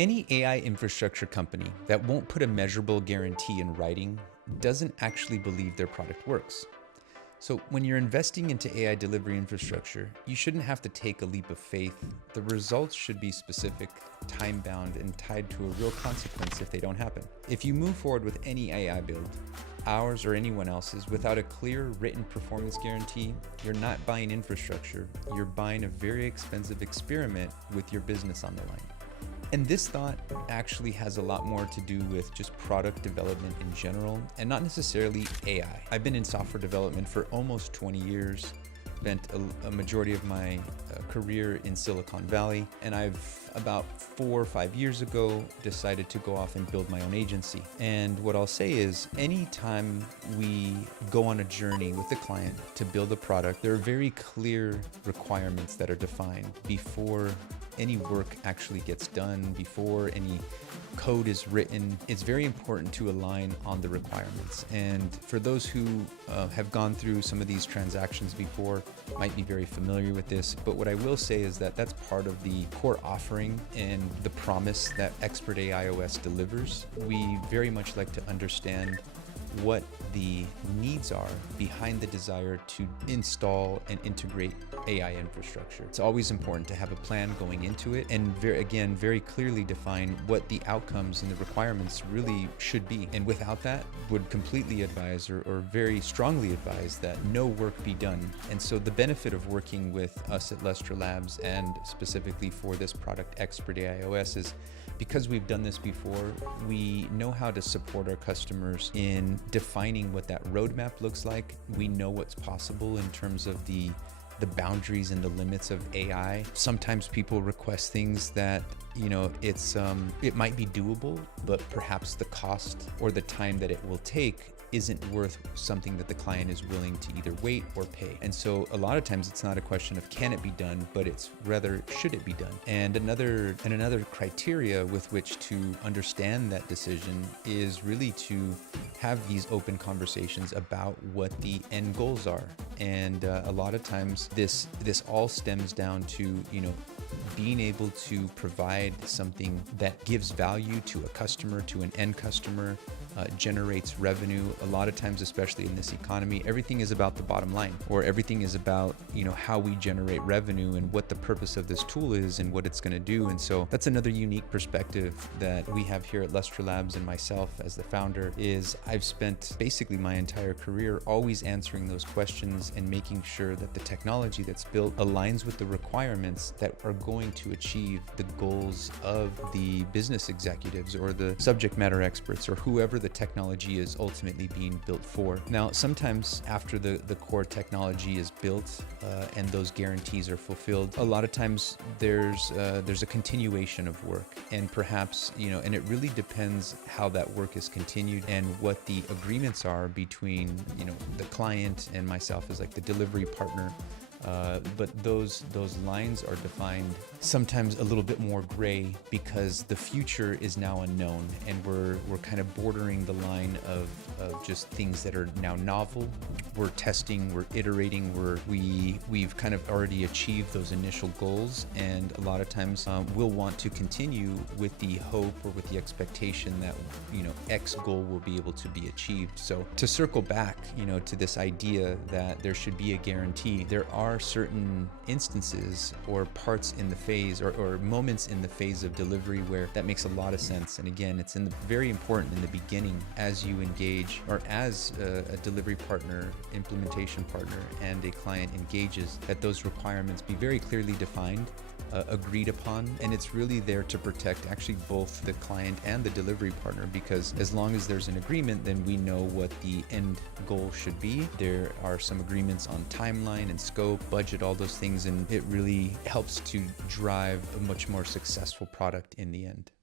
Any AI infrastructure company that won't put a measurable guarantee in writing doesn't actually believe their product works. So when you're investing into AI delivery infrastructure, you shouldn't have to take a leap of faith. The results should be specific, time-bound, and tied to a real consequence if they don't happen. If you move forward with any AI build, ours or anyone else's, without a clear written performance guarantee, you're not buying infrastructure, you're buying a very expensive experiment with your business on the line. And this thought actually has a lot more to do with just product development in general and not necessarily AI. I've been in software development for almost 20 years, spent a majority of my career in Silicon Valley, and I've about 4 or 5 years ago decided to go off and build my own agency. And what I'll say is anytime we go on a journey with the client to build a product, there are very clear requirements that are defined before any work actually gets done, before any code is written. It's very important to align on the requirements. And for those who have gone through some of these transactions before, might be very familiar with this. But what I will say is that that's part of the core offering and the promise that Expert AI OS delivers. We very much like to understand what the needs are behind the desire to install and integrate AI infrastructure. It's always important to have a plan going into it and very clearly define what the outcomes and the requirements really should be. And without that, would completely advise or very strongly advise that no work be done. And so the benefit of working with us at Lustre Labs and specifically for this product Expert AI OS is because we've done this before, we know how to support our customers in defining what that roadmap looks like. We know what's possible in terms of the boundaries and the limits of AI. Sometimes people request things that, it might be doable, but perhaps the cost or the time that it will take isn't worth something that the client is willing to either wait or pay. And so a lot of times it's not a question of can it be done, but it's rather should it be done. And another criteria with which to understand that decision is really to have these open conversations about what the end goals are. And a lot of times this all stems down to, being able to provide something that gives value to a customer, to an end customer, generates revenue. A lot of times, especially in this economy, everything is about the bottom line, or everything is about, how we generate revenue and what the purpose of this tool is and what it's going to do. And so that's another unique perspective that we have here at Lustre Labs, and myself as the founder is I've spent basically my entire career always answering those questions and making sure that the technology that's built aligns with the requirements that are going to achieve the goals of the business executives or the subject matter experts or whoever the technology is ultimately being built for. Now, sometimes after the core technology is built and those guarantees are fulfilled, a lot of times there's a continuation of work, and perhaps, and it really depends how that work is continued and what the agreements are between, the client and myself as like the delivery partner. But those lines are defined sometimes a little bit more gray because the future is now unknown, and we're kind of bordering the line of just things that are now novel. We're testing, we're iterating, we've kind of already achieved those initial goals, and a lot of times we'll want to continue with the hope or with the expectation that X goal will be able to be achieved. So to circle back, to this idea that there should be a guarantee, there are certain instances or parts in the phase or moments in the phase of delivery where that makes a lot of sense. And again, it's very important in the beginning as you engage, or as a delivery partner, implementation partner, and a client engages, that those requirements be very clearly defined, agreed upon, and it's really there to protect actually both the client and the delivery partner, because as long as there's an agreement, then we know what the end goal should be. There are some agreements on timeline and scope, budget, all those things, and it really helps to drive a much more successful product in the end.